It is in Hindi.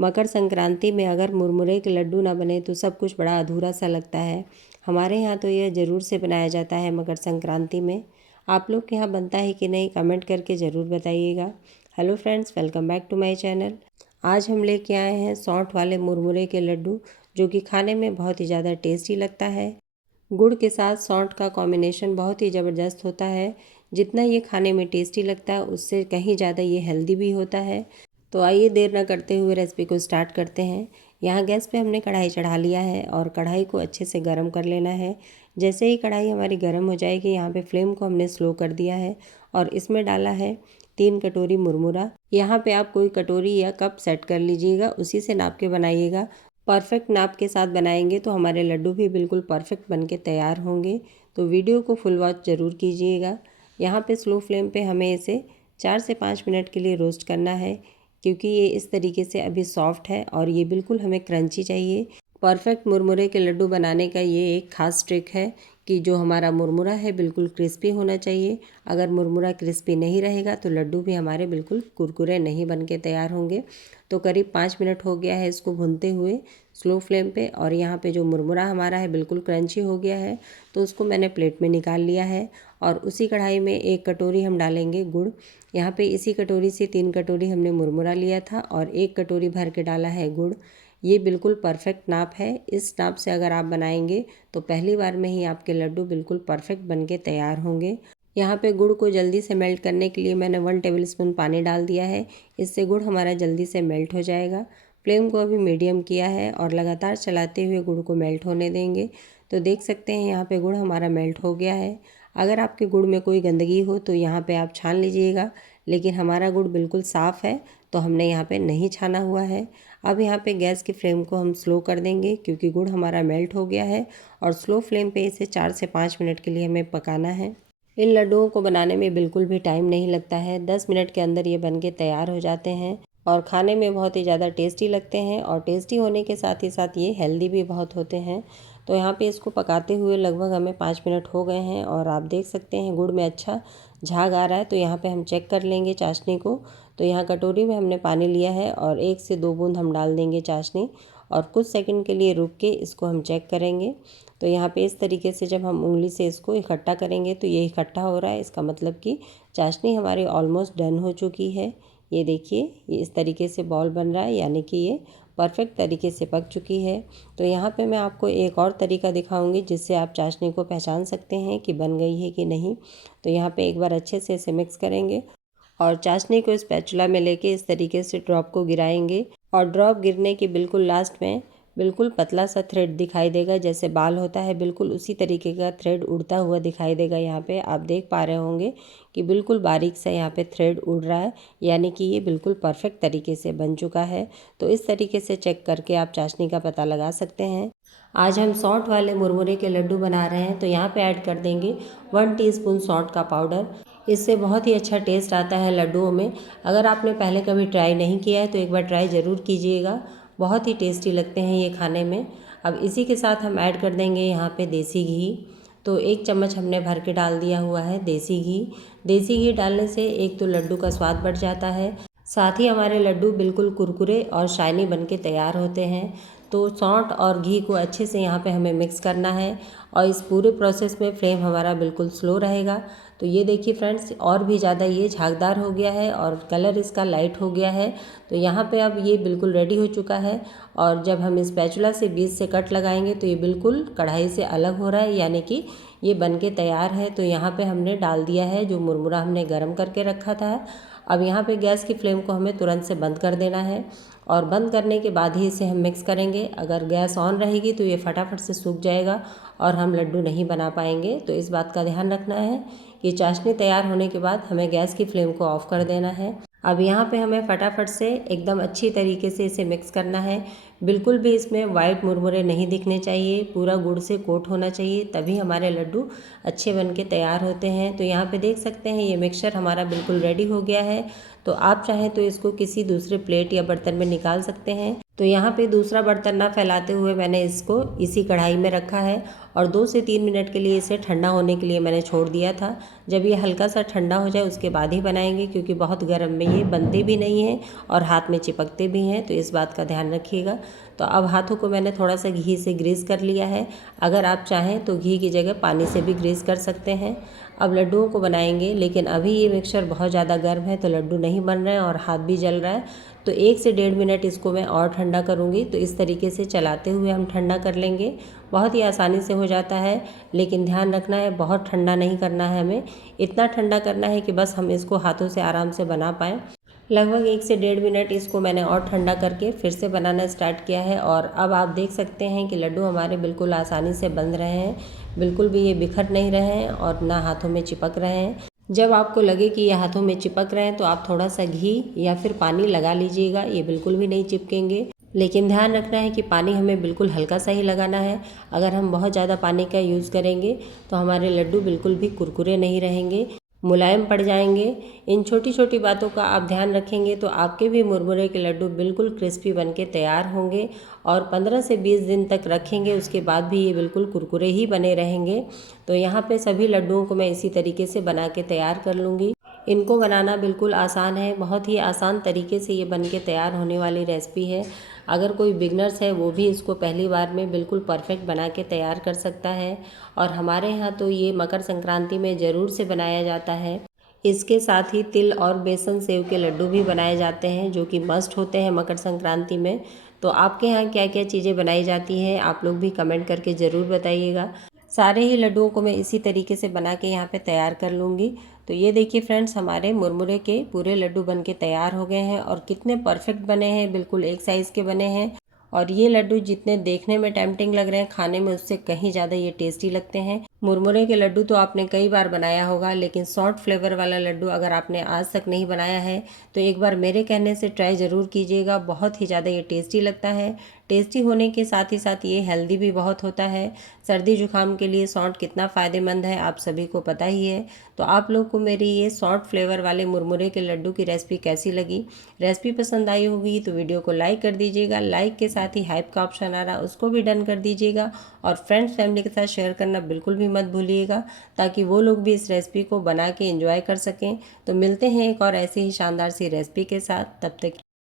मकर संक्रांति में अगर मुरमुरे के लड्डू ना बने तो सब कुछ बड़ा अधूरा सा लगता है। हमारे यहाँ तो यह ज़रूर से बनाया जाता है मकर संक्रांति में। आप लोग के यहाँ बनता है कि नहीं, कमेंट करके ज़रूर बताइएगा। Hello friends, welcome back to my channel. आज हम लेके आए हैं सौंठ वाले मुरमुरे के लड्डू, जो कि खाने में बहुत ही ज़्यादा टेस्टी लगता है। गुड़ के साथ सौंठ का कॉम्बिनेशन बहुत ही ज़बरदस्त होता है। जितना ये खाने में टेस्टी लगता है उससे कहीं ज़्यादा ये हेल्दी भी होता है। तो आइए देर ना करते हुए रेसिपी को स्टार्ट करते हैं। यहाँ गैस पे हमने कढ़ाई चढ़ा लिया है और कढ़ाई को अच्छे से गर्म कर लेना है। जैसे ही कढ़ाई हमारी गर्म हो जाएगी, यहाँ पे फ्लेम को हमने स्लो कर दिया है और इसमें डाला है 3 कटोरी मुरमुरा। यहाँ पे आप कोई कटोरी या कप सेट कर लीजिएगा, उसी से नाप के बनाइएगा। परफेक्ट नाप के साथ बनाएंगे तो हमारे लड्डू भी बिल्कुल परफेक्ट बन के तैयार होंगे। तो वीडियो को फुल वॉच ज़रूर कीजिएगा। यहाँ पे स्लो फ्लेम पे हमें इसे 4 से 5 मिनट के लिए रोस्ट करना है, क्योंकि ये इस तरीके से अभी सॉफ्ट है और ये बिल्कुल हमें क्रंची चाहिए। परफेक्ट मुरमुरे के लड्डू बनाने का ये एक ख़ास ट्रिक है कि जो हमारा मुरमुरा है बिल्कुल क्रिस्पी होना चाहिए। अगर मुरमुरा क्रिस्पी नहीं रहेगा तो लड्डू भी हमारे बिल्कुल कुरकुरे नहीं बन के तैयार होंगे। तो करीब 5 मिनट हो गया है इसको भूनते हुए स्लो फ्लेम पे, और यहाँ पे जो मुरमुरा हमारा है बिल्कुल क्रंची हो गया है। तो उसको मैंने प्लेट में निकाल लिया है और उसी कढ़ाई में 1 कटोरी हम डालेंगे गुड़। यहाँ पे इसी कटोरी से 3 कटोरी हमने मुरमुरा लिया था और 1 कटोरी भर के डाला है गुड़। ये बिल्कुल परफेक्ट नाप है। इस नाप से अगर आप बनाएंगे तो पहली बार में ही आपके लड्डू बिल्कुल परफेक्ट बन के तैयार होंगे। यहाँ पे गुड़ को जल्दी से मेल्ट करने के लिए मैंने 1 टेबलस्पून पानी डाल दिया है। इससे गुड़ हमारा जल्दी से मेल्ट हो जाएगा। फ्लेम को अभी मीडियम किया है और लगातार चलाते हुए गुड़ को मेल्ट होने देंगे। तो देख सकते हैं यहाँ पे गुड़ हमारा मेल्ट हो गया है। अगर आपके गुड़ में कोई गंदगी हो तो यहाँ पे आप छान लीजिएगा, लेकिन हमारा गुड़ बिल्कुल साफ़ है तो हमने यहाँ पे नहीं छाना हुआ है। अब यहाँ पे गैस की फ्लेम को हम स्लो कर देंगे, क्योंकि गुड़ हमारा मेल्ट हो गया है और स्लो फ्लेम पे इसे 4 से 5 मिनट के लिए हमें पकाना है। इन लड्डुओं को बनाने में बिल्कुल भी टाइम नहीं लगता है। 10 मिनट के अंदर ये बन के तैयार हो जाते हैं और खाने में बहुत ही ज़्यादा टेस्टी लगते हैं, और टेस्टी होने के साथ ही साथ ये हेल्दी भी बहुत होते हैं। तो यहाँ पे इसको पकाते हुए लगभग हमें 5 मिनट हो गए हैं और आप देख सकते हैं गुड़ में अच्छा झाग आ रहा है। तो यहाँ पे हम चेक कर लेंगे चाशनी को। तो यहाँ कटोरी में हमने पानी लिया है और 1 से 2 बूंद हम डाल देंगे चाशनी और कुछ सेकंड के लिए रुक के इसको हम चेक करेंगे। तो यहाँ पे इस तरीके से जब हम उंगली से इसको इकट्ठा करेंगे तो ये इकट्ठा हो रहा है, इसका मतलब कि चाशनी हमारी ऑलमोस्ट डन हो चुकी है। ये देखिए, ये इस तरीके से बॉल बन रहा है, यानी कि ये परफेक्ट तरीके से पक चुकी है। तो यहाँ पे मैं आपको एक और तरीका दिखाऊंगी जिससे आप चाशनी को पहचान सकते हैं कि बन गई है कि नहीं। तो यहाँ पे एक बार अच्छे से इसे मिक्स करेंगे और चाशनी को स्पैचुला में लेके इस तरीके से ड्रॉप को गिराएंगे, और ड्रॉप गिरने के बिल्कुल लास्ट में बिल्कुल पतला सा थ्रेड दिखाई देगा, जैसे बाल होता है बिल्कुल उसी तरीके का थ्रेड उड़ता हुआ दिखाई देगा। यहाँ पे आप देख पा रहे होंगे कि बिल्कुल बारीक सा यहाँ पे थ्रेड उड़ रहा है, यानी कि ये बिल्कुल परफेक्ट तरीके से बन चुका है। तो इस तरीके से चेक करके आप चाशनी का पता लगा सकते हैं। आज हम सौंठ वाले मुरमुरे के लड्डू बना रहे हैं, तो यहाँ पे ऐड कर देंगे 1 टीस्पून सौंठ का पाउडर। इससे बहुत ही अच्छा टेस्ट आता है लड्डुओं में। अगर आपने पहले कभी ट्राई नहीं किया है तो एक बार ट्राई ज़रूर कीजिएगा, बहुत ही टेस्टी लगते हैं ये खाने में। अब इसी के साथ हम ऐड कर देंगे यहाँ पे देसी घी। तो 1 चम्मच हमने भर के डाल दिया हुआ है देसी घी। देसी घी डालने से एक तो लड्डू का स्वाद बढ़ जाता है, साथ ही हमारे लड्डू बिल्कुल कुरकुरे और शाइनी बन के तैयार होते हैं। तो सौंठ और घी को अच्छे से यहाँ पे हमें मिक्स करना है और इस पूरे प्रोसेस में फ्लेम हमारा बिल्कुल स्लो रहेगा। तो ये देखिए फ्रेंड्स, और भी ज़्यादा ये झागदार हो गया है और कलर इसका लाइट हो गया है। तो यहाँ पे अब ये बिल्कुल रेडी हो चुका है, और जब हम इस स्पैचुला से बीच से कट लगाएंगे तो ये बिल्कुल कढ़ाई से अलग हो रहा है, यानी कि ये बन के तैयार है। तो यहाँ पे हमने डाल दिया है जो मुरमुरा हमने गर्म करके रखा था। अब यहाँ पे गैस की फ्लेम को हमें तुरंत से बंद कर देना है और बंद करने के बाद ही इसे हम मिक्स करेंगे। अगर गैस ऑन रहेगी तो ये फटाफट से सूख जाएगा और हम लड्डू नहीं बना पाएंगे। तो इस बात का ध्यान रखना है कि चाशनी तैयार होने के बाद हमें गैस की फ्लेम को ऑफ कर देना है। अब यहाँ पे हमें फटाफट से एकदम अच्छी तरीके से इसे मिक्स करना है। बिल्कुल भी इसमें वाइट मुरमुरे नहीं दिखने चाहिए, पूरा गुड़ से कोट होना चाहिए, तभी हमारे लड्डू अच्छे बन के तैयार होते हैं। तो यहाँ पे देख सकते हैं ये मिक्सचर हमारा बिल्कुल रेडी हो गया है। तो आप चाहें तो इसको किसी दूसरे प्लेट या बर्तन में निकाल सकते हैं। तो यहाँ पे दूसरा बर्तन ना फैलाते हुए मैंने इसको इसी कढ़ाई में रखा है और 2 से 3 मिनट के लिए इसे ठंडा होने के लिए मैंने छोड़ दिया था। जब ये हल्का सा ठंडा हो जाए उसके बाद ही बनाएंगे, क्योंकि बहुत गर्म में ये बनते भी नहीं हैं और हाथ में चिपकते भी हैं, तो इस बात का ध्यान रखिएगा। तो अब हाथों को मैंने थोड़ा सा घी से ग्रीस कर लिया है। अगर आप चाहें तो घी की जगह पानी से भी ग्रीस कर सकते हैं। अब लड्डुओं को बनाएंगे, लेकिन अभी ये मिक्सचर बहुत ज़्यादा गर्म है तो लड्डू नहीं बन रहे हैं और हाथ भी जल रहा है। तो 1 से 1.5 मिनट इसको मैं और ठंडा करूँगी। तो इस तरीके से चलाते हुए हम ठंडा कर लेंगे। बहुत ही आसानी से हो जाता है, लेकिन ध्यान रखना है बहुत ठंडा नहीं करना है हमें। इतना ठंडा करना है कि बस हम इसको हाथों से आराम से बना पाएँ। लगभग 1 से 1.5 मिनट इसको मैंने और ठंडा करके फिर से बनाना स्टार्ट किया है और अब आप देख सकते हैं कि लड्डू हमारे बिल्कुल आसानी से बन रहे हैं। बिल्कुल भी ये बिखर नहीं रहे हैं और ना हाथों में चिपक रहे हैं। जब आपको लगे कि ये हाथों में चिपक रहे हैं तो आप थोड़ा सा घी या फिर पानी लगा लीजिएगा, ये बिल्कुल भी नहीं चिपकेंगे। लेकिन ध्यान रखना है कि पानी हमें बिल्कुल हल्का सा ही लगाना है। अगर हम बहुत ज़्यादा पानी का यूज़ करेंगे तो हमारे लड्डू बिल्कुल भी कुरकुरे नहीं रहेंगे, मुलायम पड़ जाएंगे। इन छोटी छोटी बातों का आप ध्यान रखेंगे तो आपके भी मुरमुरे के लड्डू बिल्कुल क्रिस्पी बनके तैयार होंगे और 15 से 20 दिन तक रखेंगे, उसके बाद भी ये बिल्कुल कुरकुरे ही बने रहेंगे। तो यहाँ पे सभी लड्डुओं को मैं इसी तरीके से बना के तैयार कर लूँगी। इनको बनाना बिल्कुल आसान है, बहुत ही आसान तरीके से ये बन के तैयार होने वाली रेसिपी है। अगर कोई बिगनर्स है वो भी इसको पहली बार में बिल्कुल परफेक्ट बना के तैयार कर सकता है। और हमारे यहाँ तो ये मकर संक्रांति में ज़रूर से बनाया जाता है। इसके साथ ही तिल और बेसन सेव के लड्डू भी बनाए जाते हैं, जो कि मस्ट होते हैं मकर संक्रांति में। तो आपके यहाँ क्या क्या चीज़ें बनाई जाती हैं आप लोग भी कमेंट करके ज़रूर बताइएगा। सारे ही लड्डुओं को मैं इसी तरीके से बना के यहाँ पे तैयार कर लूँगी। तो ये देखिए फ्रेंड्स, हमारे मुरमुरे के पूरे लड्डू बन के तैयार हो गए हैं और कितने परफेक्ट बने हैं, बिल्कुल एक साइज़ के बने हैं। और ये लड्डू जितने देखने में टेम्पटिंग लग रहे हैं, खाने में उससे कहीं ज़्यादा ये टेस्टी लगते हैं। मुरमुरे के लड्डू तो आपने कई बार बनाया होगा, लेकिन सॉल्ट फ्लेवर वाला लड्डू अगर आपने आज तक नहीं बनाया है तो एक बार मेरे कहने से ट्राई ज़रूर कीजिएगा। बहुत ही ज़्यादा ये टेस्टी लगता है। टेस्टी होने के साथ ही साथ ये हेल्दी भी बहुत होता है। सर्दी जुकाम के लिए सॉल्ट कितना फ़ायदेमंद है आप सभी को पता ही है। तो आप लोग को मेरी ये सॉल्ट फ्लेवर वाले मुरमुरे के लड्डू की रेसिपी कैसी लगी? रेसिपी पसंद आई होगी तो वीडियो को लाइक कर दीजिएगा। लाइक के साथ ही हाइप का ऑप्शन आ रहा है उसको भी डन कर दीजिएगा और फ्रेंड्स फैमिली के साथ शेयर करना बिल्कुल भी मत भूलिएगा, ताकि वो लोग भी इस रेसिपी को बना के एंजॉय कर सकें। तो मिलते हैं एक और ऐसी ही शानदार सी रेसिपी के साथ। तब तक